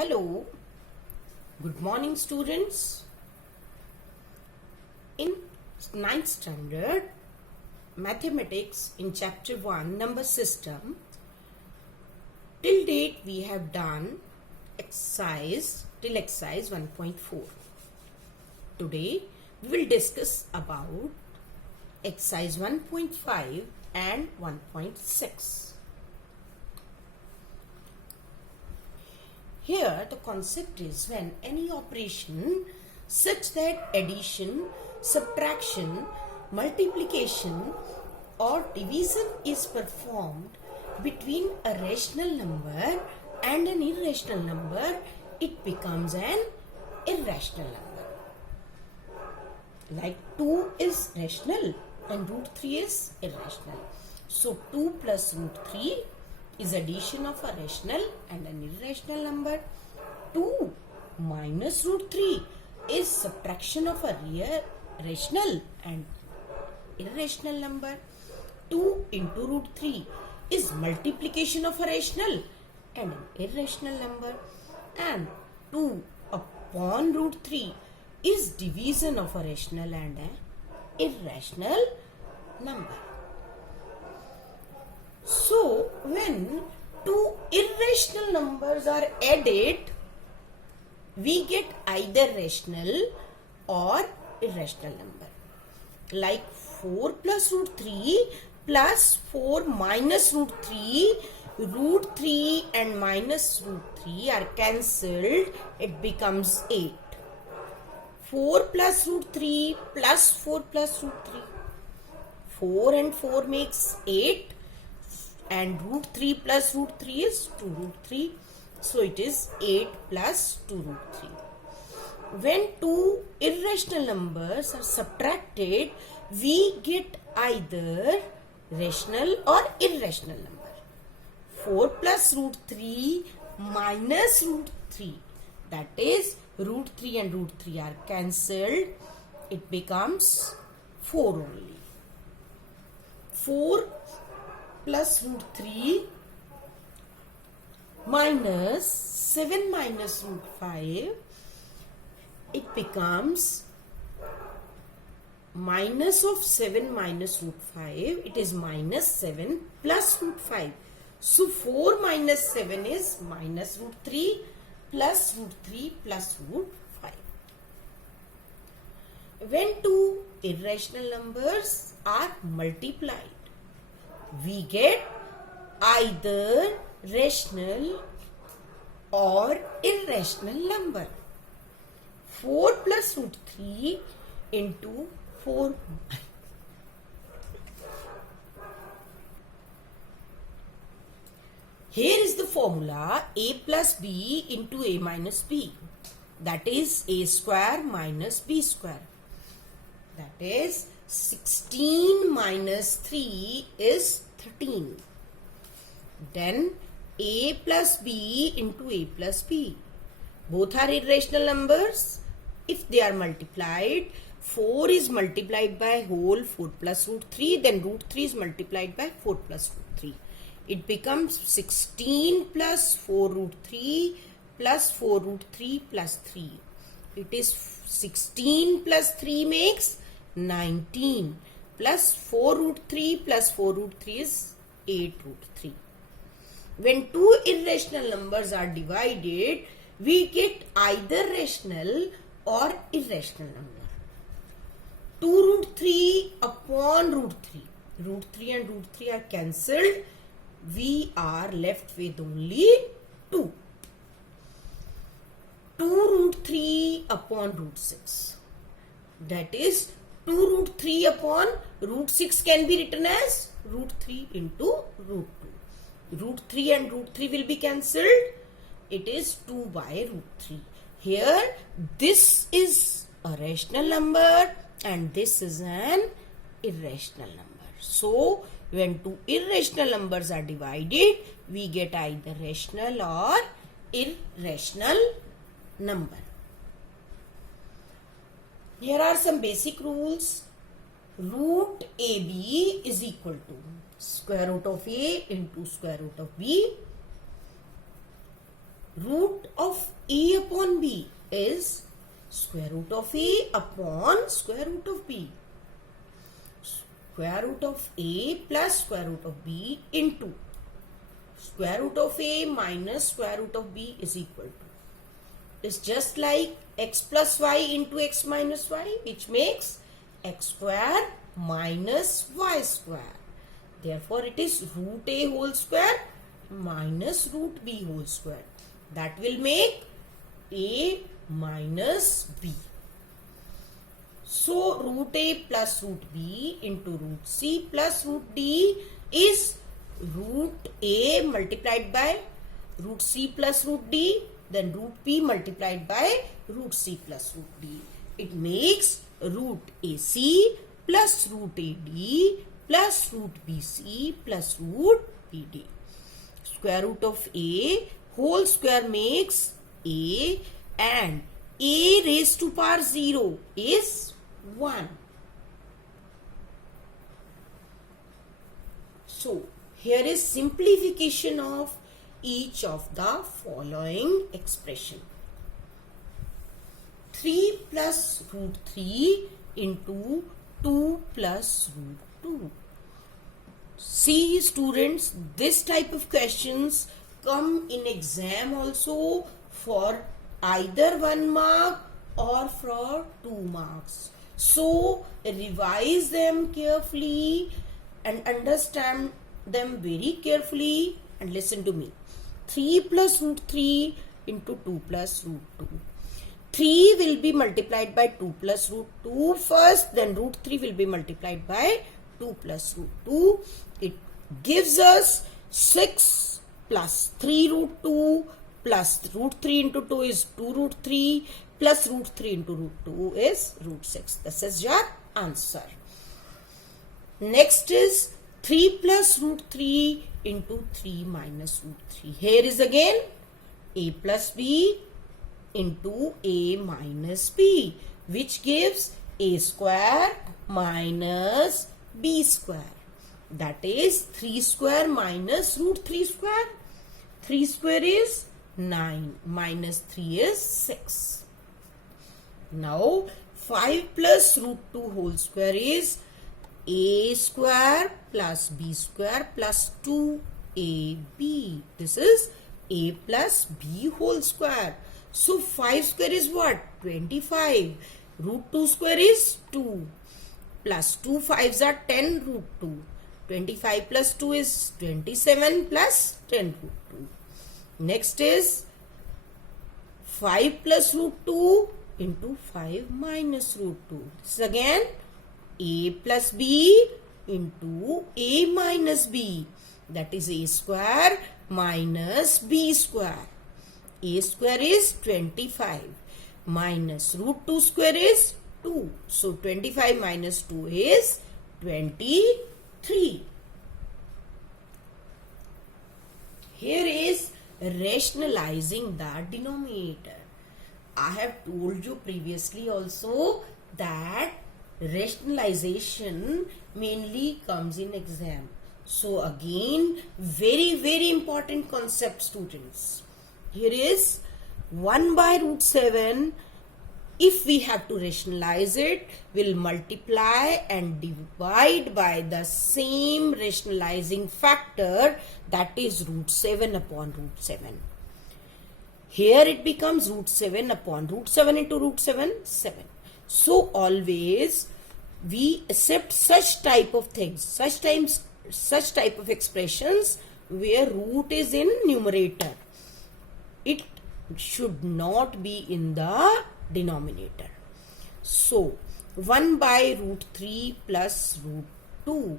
Hello, good morning students. In ninth standard mathematics in chapter 1 number system, till date we have done exercise 1.4. Today we will discuss about exercise 1.5 and 1.6. Here the concept is when any operation such that addition, subtraction, multiplication or division is performed between a rational number and an irrational number, it becomes an irrational number. Like 2 is rational and root 3 is irrational. So 2 plus root 3 is addition of a rational and an irrational number. 2 minus root 3 is subtraction of a rational and irrational number. 2 into root 3 is multiplication of a rational and an irrational number. And 2 upon root 3 is division of a rational and an irrational number. So, when two irrational numbers are added, we get either rational or irrational number. Like 4 plus root 3 plus 4 minus root 3, root 3 and minus root 3 are cancelled, it becomes 8. 4 plus root 3 plus 4 plus root 3. 4 and 4 makes 8. And root 3 plus root 3 is 2 root 3. So it is 8 plus 2 root 3. When two irrational numbers are subtracted, we get either rational or irrational number. 4 plus root 3 minus root 3. That is root 3 and root 3 are cancelled. It becomes 4 only. 4 plus root 3 minus 7 minus root 5, it becomes minus of 7 minus root 5, it is minus 7 plus root 5. So 4 minus 7 is minus root 3 plus root 3 plus root 5. When two irrational numbers are multiplied, we get either rational or irrational number. 4 plus root 3 into 4. Here is the formula a plus b into a minus b. That is a square minus b square. That is 16 minus 3 is 13. Then a plus b into a plus b. Both are irrational numbers. If they are multiplied, 4 is multiplied by whole 4 plus root 3. Then root 3 is multiplied by 4 plus root 3. It becomes 16 plus 4 root 3 plus 4 root 3 plus 3. It is 16 plus 3 makes 19 plus 4 root 3 plus 4 root 3 is 8 root 3. When two irrational numbers are divided, we get either rational or irrational number. 2 root 3 upon root 3. Root 3 and root 3 are cancelled. We are left with only 2. 2 root 3 upon root 6. That is 2 root 3 upon root 6 can be written as root 3 into root 2. Root 3 and root 3 will be cancelled. It is 2 by root 3. Here this is a rational number and this is an irrational number. So when two irrational numbers are divided, we get either rational or irrational number. Here are some basic rules. Root AB is equal to square root of A into square root of B. root of a upon b is square root of a upon square root of b. Square root of a plus square root of b into square root of a minus square root of b is equal to. It's just like x plus y into x minus y, which makes x square minus y square. Therefore, it is root a whole square minus root b whole square. That will make a minus b. So, root a plus root b into root c plus root d is root a multiplied by root c plus root d, then root b multiplied by root c plus root d. It makes root ac plus root ad plus root bc plus root bd. Square root of a whole square makes a, and a raised to power 0 is 1. So, here is simplification of each of the following expression. 3 plus root 3 into 2 plus root 2. See students, this type of questions come in exam also for either 1 mark or for 2 marks. So revise them carefully and understand them very carefully and listen to me. 3 plus root 3 into 2 plus root 2. 3 will be multiplied by 2 plus root 2 first, then root 3 will be multiplied by 2 plus root 2. It gives us 6 plus 3 root 2 plus root 3 into 2 is 2 root 3 plus root 3 into root 2 is root 6. This is your answer. Next is 3 plus root 3 into 3 minus root 3. Here is again a plus b into a minus b, which gives a square minus b square. That is 3 square minus root 3 square. 3 square is 9 minus 3 is 6. Now 5 plus root 2 whole square is a square plus b square plus 2ab. This is a plus b whole square. So 5 square is what? 25. Root 2 square is 2. Plus 2 5s are 10 root 2. 25 plus 2 is 27 plus 10 root 2. Next is 5 plus root 2 into 5 minus root 2. This is again a plus b into a minus b. That is a square minus b square. A square is 25 minus root 2 square is 2. So 25 minus 2 is 23. Here is rationalizing the denominator. I have told you previously also that rationalization mainly comes in exam. So again, very important concept, students. Here is 1 by root 7. If we have to rationalize it, we'll multiply and divide by the same rationalizing factor, that is root 7 upon root 7. Here it becomes root 7 upon root 7 into root 7, 7. So always we accept such type of things, such type of expressions where root is in numerator. It should not be in the denominator. So 1 by root 3 plus root 2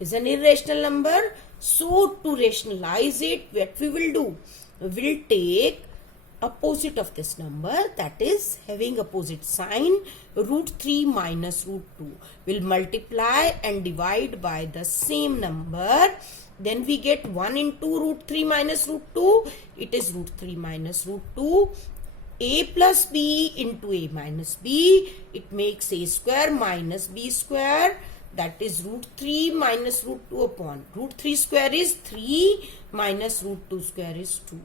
is an irrational number. So to rationalize it, what we will do? We will take opposite of this number, that is having opposite sign, root 3 minus root 2. We'll multiply and divide by the same number. Then we get 1 into root 3 minus root 2. It is root 3 minus root 2. A plus b into a minus b. It makes a square minus b square. That is root 3 minus root 2 upon root 3 square is 3 minus root 2 square is 2.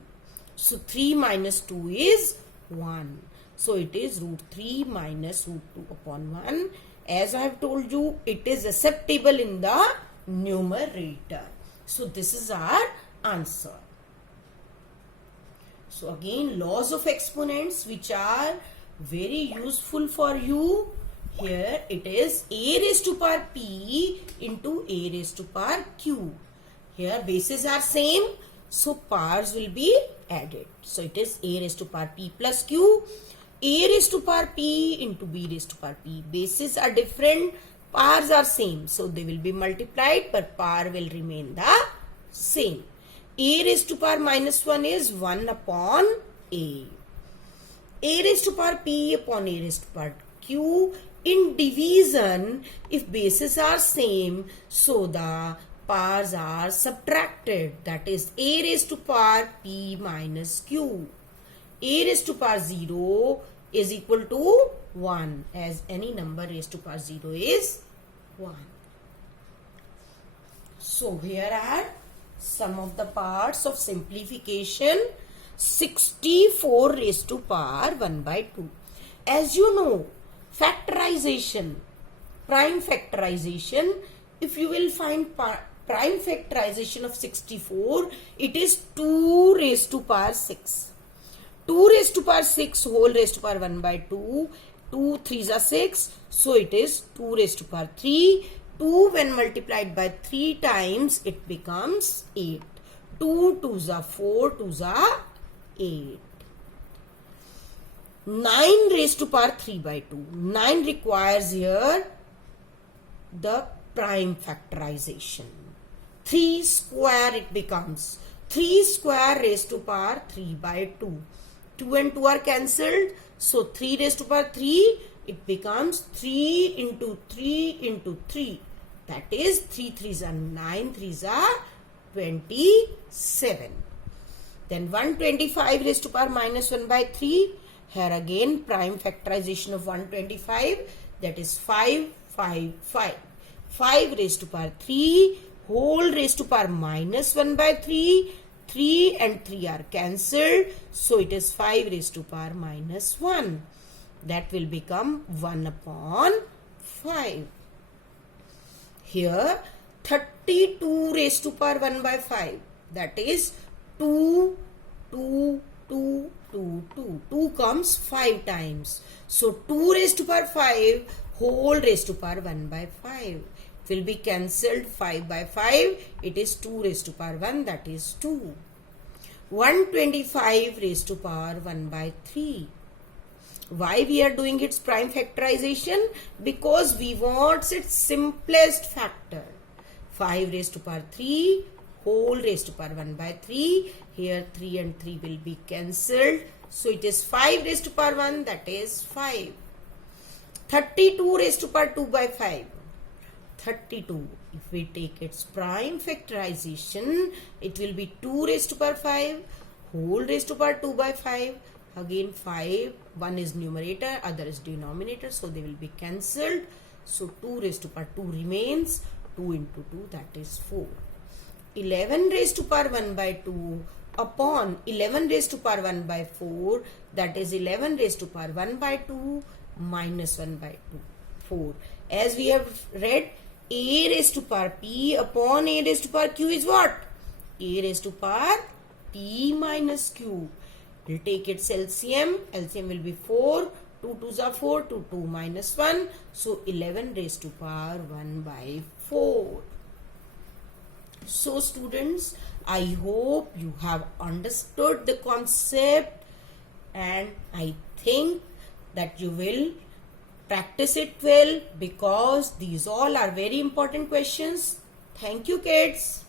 So 3 minus 2 is 1. So it is root 3 minus root 2 upon 1. As I have told you, it is acceptable in the numerator. So this is our answer. So again, laws of exponents which are very useful for you. Here it is a raised to power p into a raised to power q. Here bases are same, so powers will be added. So it is a raised to power p plus q, a raised to power p into b raised to power p. Bases are different, powers are same, so they will be multiplied, but power will remain the same. A raised to power minus 1 is 1 upon a. A raised to power p upon a raised to power q. In division, if bases are same, so the powers are subtracted. That is a raised to power p minus q. A raised to power 0 is equal to 1, as any number raised to power 0 is 1. So here are some of the parts of simplification. 64 raised to power 1 by 2. As you know, factorization, prime factorization, if you will find prime factorization of 64, it is 2 raised to power 6. 2 raised to power 6 whole raised to power 1 by 2. 2 3s are 6, so it is 2 raised to power 3. 2 when multiplied by 3 times, it becomes 8. 2 2s are 4, 2s are 8. 9 raised to power 3 by 2. 9 requires here the prime factorization. 3 square it becomes. 3 square raised to power 3 by 2. 2 and 2 are cancelled. So 3 raised to power 3, it becomes 3 into 3 into 3. That is 3 3s are 9, 3s are 27. Then 125 raised to power minus 1 by 3. Here again prime factorization of 125, that is 5 5 5. 5 raised to power 3 whole raised to power minus 1 by 3. 3 and 3 are cancelled, so it is 5 raised to power minus 1. That will become 1 upon 5. Here 32 raised to power 1 by 5, that is 2 2 2 2 2. 2 comes 5 times. So 2 raised to power 5 whole raised to power 1 by 5 will be cancelled. 5 by 5, it is 2 raised to power 1, that is 2. 125 raised to power 1 by 3. Why we are doing its prime factorization? Because we want its simplest factor. 5 raised to power 3 whole raised to power 1 by 3. Here 3 and 3 will be cancelled. So it is 5 raised to power 1, that is 5. 32 raised to power 2 by 5. 32. If we take its prime factorization, it will be 2 raised to power 5 whole raised to power 2 by 5. Again 5, one is numerator, other is denominator, so they will be cancelled. So 2 raised to power 2 remains. 2 into 2, that is 4. 11 raised to power 1 by 2 upon 11 raised to power 1 by 4, that is 11 raised to power 1 by 2 minus 1 by 2, 4. As we have read, a raised to power p upon a raised to power q is what? A raised to power p minus q. We'll take its LCM. LCM will be 4. 2 2s are 4. 2 2 minus 1. So 11 raised to power 1 by 4. So students, I hope you have understood the concept, and I think that you will practice it well, because these all are very important questions. Thank you, kids.